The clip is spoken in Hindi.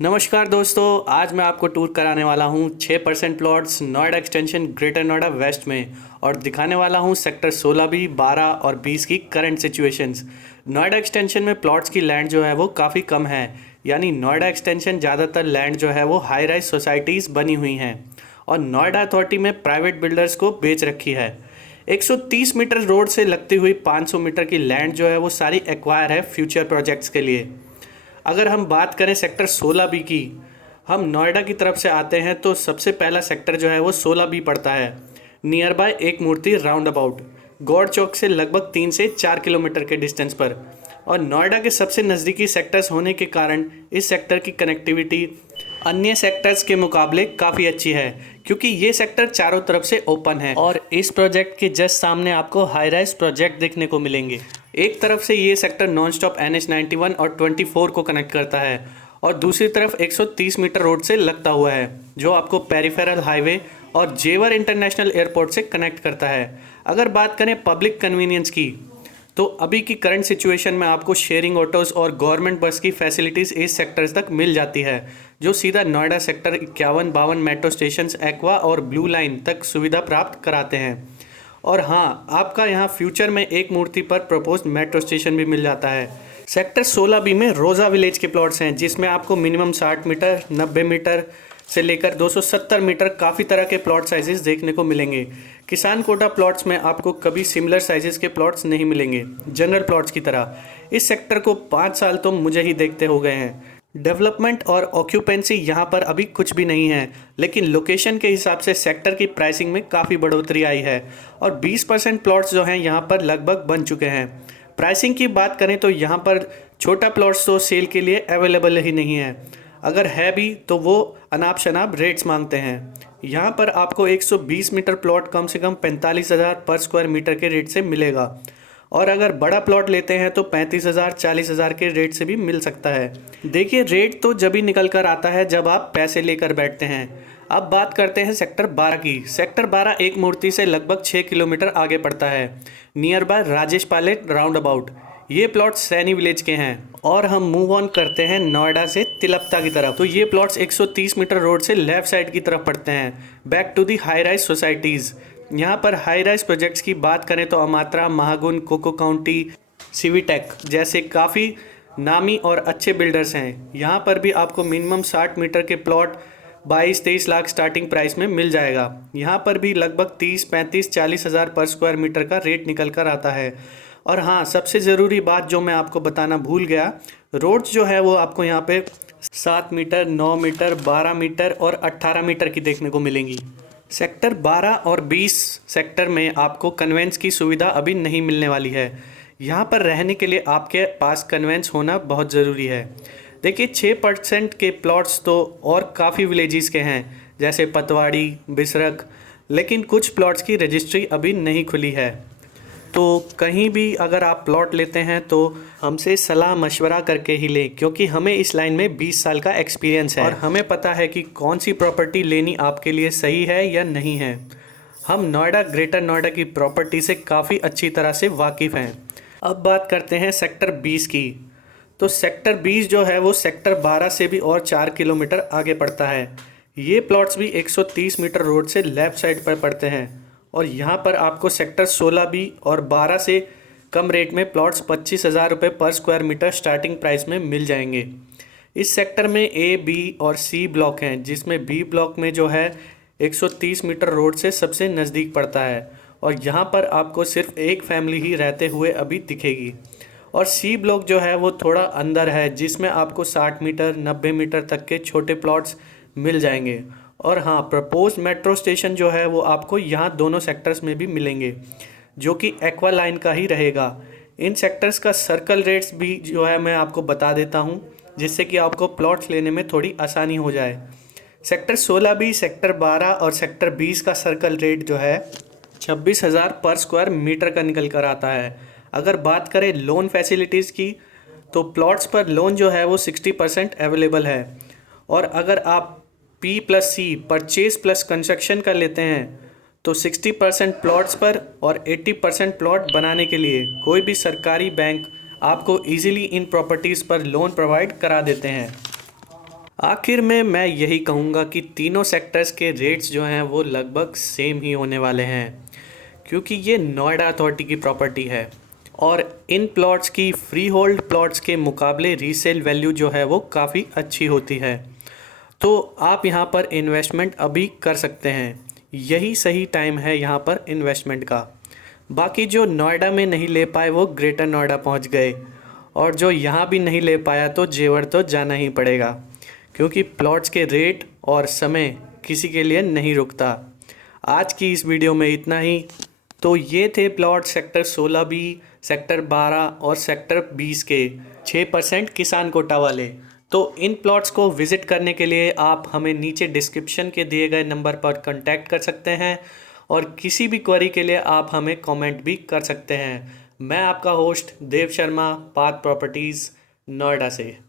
नमस्कार दोस्तों, आज मैं आपको टूर कराने वाला हूँ 6% plots Noida Extension Greater Noida West में और दिखाने वाला हूँ सेक्टर 16 भी 12 और 20 की करंट सिचुएशंस। नोएडा एक्सटेंशन में प्लॉट्स की लैंड जो है वो काफ़ी कम है, यानी नोएडा एक्सटेंशन ज़्यादातर लैंड जो है वो हाई राइज सोसाइटीज़ बनी हुई हैं और नोएडा अथॉरिटी में प्राइवेट बिल्डर्स को बेच रखी है। 130 मीटर रोड से लगती हुई 500 मीटर की लैंड जो है वो सारी एक्वायर है फ्यूचर प्रोजेक्ट्स के लिए। अगर हम बात करें सेक्टर 16 बी की, हम नोएडा की तरफ से आते हैं तो सबसे पहला सेक्टर जो है वो 16 बी पड़ता है। नियर बाय एक मूर्ति राउंड अबाउट गौड़ चौक से लगभग 3 से 4 किलोमीटर के डिस्टेंस पर, और नोएडा के सबसे नज़दीकी सेक्टर्स होने के कारण इस सेक्टर की कनेक्टिविटी अन्य सेक्टर्स के मुकाबले काफ़ी अच्छी है, क्योंकि ये सेक्टर चारों तरफ से ओपन है और इस प्रोजेक्ट के जस्ट सामने आपको हाई राइज प्रोजेक्ट देखने को मिलेंगे। एक तरफ से ये सेक्टर नॉन स्टॉप NH91 और 24 को कनेक्ट करता है और दूसरी तरफ 130 मीटर रोड से लगता हुआ है, जो आपको पेरिफेरल हाईवे और जेवर इंटरनेशनल एयरपोर्ट से कनेक्ट करता है। अगर बात करें पब्लिक कन्वीनियंस की, तो अभी की करंट सिचुएशन में आपको शेयरिंग ऑटोज़ और गवर्नमेंट बस की फैसिलिटीज़ इस सेक्टर्स तक मिल जाती है, जो सीधा Noida sector 51-52 metro stations aqua और ब्लू लाइन तक सुविधा प्राप्त कराते हैं। और हाँ, आपका यहाँ फ्यूचर में एक मूर्ति पर प्रपोज्ड मेट्रो स्टेशन भी मिल जाता है। सेक्टर 16 बी में रोज़ा विलेज के प्लॉट्स हैं, जिसमें आपको मिनिमम 60 मीटर 90 मीटर से लेकर 270 मीटर काफ़ी तरह के प्लॉट साइजेस देखने को मिलेंगे। किसान कोटा प्लॉट्स में आपको कभी सिमिलर साइजेस के प्लॉट्स नहीं मिलेंगे जनरल प्लॉट्स की तरह। इस सेक्टर को 5 साल तो मुझे ही देखते हो गए हैं। डेवलपमेंट और ऑक्यूपेंसी यहाँ पर अभी कुछ भी नहीं है, लेकिन लोकेशन के हिसाब से सेक्टर की प्राइसिंग में काफ़ी बढ़ोतरी आई है और 20% प्लॉट्स जो हैं यहाँ पर लगभग बन चुके हैं। प्राइसिंग की बात करें तो यहाँ पर छोटा प्लॉट्स तो सेल के लिए अवेलेबल ही नहीं है, अगर है भी तो वो अनाप शनाप रेट्स मांगते हैं। यहाँ पर आपको 120 मीटर प्लॉट कम से कम 45,000 पर स्क्वायर मीटर के रेट से मिलेगा, और अगर बड़ा प्लॉट लेते हैं तो 35,000 40,000 के रेट से भी मिल सकता है। देखिए, रेट तो जब ही निकल कर आता है जब आप पैसे लेकर बैठते हैं। अब बात करते हैं सेक्टर 12 की। सेक्टर 12 एक मूर्ति से लगभग 6 किलोमीटर आगे पड़ता है, near by Rajesh Pilot round about. ये प्लॉट सैनी विलेज के हैं और हम मूव ऑन करते हैं नोएडा से तिलपता की तरफ। तो ये प्लॉट्स 130 मीटर रोड से लेफ्ट साइड की तरफ पड़ते हैं, back to the high rise societies. यहाँ पर हाई राइज प्रोजेक्ट्स की बात करें तो अमात्रा, महागुन, कोको काउंटी, सीवीटेक जैसे काफ़ी नामी और अच्छे बिल्डर्स हैं। यहाँ पर भी आपको मिनिमम 60 मीटर के प्लॉट 22-23 लाख स्टार्टिंग प्राइस में मिल जाएगा। यहाँ पर भी लगभग 30-35-40 हज़ार पर स्क्वायर मीटर का रेट निकल कर आता है। और हाँ, सबसे ज़रूरी बात जो मैं आपको बताना भूल गया, रोड्स जो है वो आपको यहाँ पे 7 मीटर, 9 मीटर, 12 मीटर और 18 मीटर की देखने को मिलेंगी। सेक्टर 12 और 20 सेक्टर में आपको कन्वेंस की सुविधा अभी नहीं मिलने वाली है। यहाँ पर रहने के लिए आपके पास कन्वेंस होना बहुत ज़रूरी है। देखिए, 6% के प्लॉट्स तो और काफ़ी विलेजेस के हैं, जैसे पतवाड़ी, बिसरख, लेकिन कुछ प्लॉट्स की रजिस्ट्री अभी नहीं खुली है। तो कहीं भी अगर आप प्लॉट लेते हैं तो हमसे सलाह मशवरा करके ही लें, क्योंकि हमें इस लाइन में 20 साल का एक्सपीरियंस है और हमें पता है कि कौन सी प्रॉपर्टी लेनी आपके लिए सही है या नहीं है। हम नोएडा ग्रेटर नोएडा की प्रॉपर्टी से काफ़ी अच्छी तरह से वाकिफ़ हैं। अब बात करते हैं सेक्टर 20 की। तो सेक्टर 20 जो है वो सेक्टर 12 से भी और 4 किलोमीटर आगे पड़ता है। ये प्लॉट्स भी 130 मीटर रोड से लेफ़्ट साइड पर पड़ते हैं और यहाँ पर आपको सेक्टर 16 बी और 12 से कम रेट में प्लॉट्स 25,000 रुपये पर स्क्वायर मीटर स्टार्टिंग प्राइस में मिल जाएंगे। इस सेक्टर में ए, बी और सी ब्लॉक हैं, जिसमें बी ब्लॉक में जो है 130 मीटर रोड से सबसे नज़दीक पड़ता है और यहाँ पर आपको सिर्फ एक फैमिली ही रहते हुए अभी दिखेगी। और सी ब्लॉक जो है वो थोड़ा अंदर है, जिसमें आपको 60 मीटर 90 मीटर तक के छोटे प्लॉट्स मिल जाएंगे। और हाँ, प्रपोज मेट्रो स्टेशन जो है वो आपको यहाँ दोनों सेक्टर्स में भी मिलेंगे, जो कि एक्वा लाइन का ही रहेगा। इन सेक्टर्स का सर्कल रेट्स भी जो है मैं आपको बता देता हूँ, जिससे कि आपको प्लॉट्स लेने में थोड़ी आसानी हो जाए। सेक्टर 16 भी, सेक्टर 12 और सेक्टर 20 का सर्कल रेट जो है 26,000 पर स्क्वायर मीटर का निकल कर आता है। अगर बात करें लोन फैसिलिटीज़ की, तो प्लॉट्स पर लोन जो है वो 60% अवेलेबल है, और अगर आप P+C परचेज प्लस कंस्ट्रक्शन का लेते हैं तो 60% प्लॉट्स पर और 80% प्लॉट बनाने के लिए कोई भी सरकारी बैंक आपको इजीली इन प्रॉपर्टीज़ पर लोन प्रोवाइड करा देते हैं। आखिर में मैं यही कहूँगा कि तीनों सेक्टर्स के रेट्स जो हैं वो लगभग सेम ही होने वाले हैं, क्योंकि ये नोएडा अथॉरिटी की प्रॉपर्टी है और इन प्लॉट्स की फ्री होल्ड प्लॉट्स के मुकाबले रीसेल वैल्यू जो है वो काफ़ी अच्छी होती है। तो आप यहाँ पर इन्वेस्टमेंट अभी कर सकते हैं, यही सही टाइम है यहाँ पर इन्वेस्टमेंट का। बाकी जो नोएडा में नहीं ले पाए वो ग्रेटर नोएडा पहुँच गए, और जो यहाँ भी नहीं ले पाया तो जेवर तो जाना ही पड़ेगा, क्योंकि प्लॉट्स के रेट और समय किसी के लिए नहीं रुकता। आज की इस वीडियो में इतना ही। तो ये थे प्लॉट सेक्टर 16 बी, सेक्टर 12 और सेक्टर 20 के 6% किसान कोटा वाले। तो इन प्लॉट्स को विज़िट करने के लिए आप हमें नीचे डिस्क्रिप्शन के दिए गए नंबर पर कांटेक्ट कर सकते हैं, और किसी भी क्वेरी के लिए आप हमें कमेंट भी कर सकते हैं। मैं आपका host Dev Sharma, path properties, Noida से।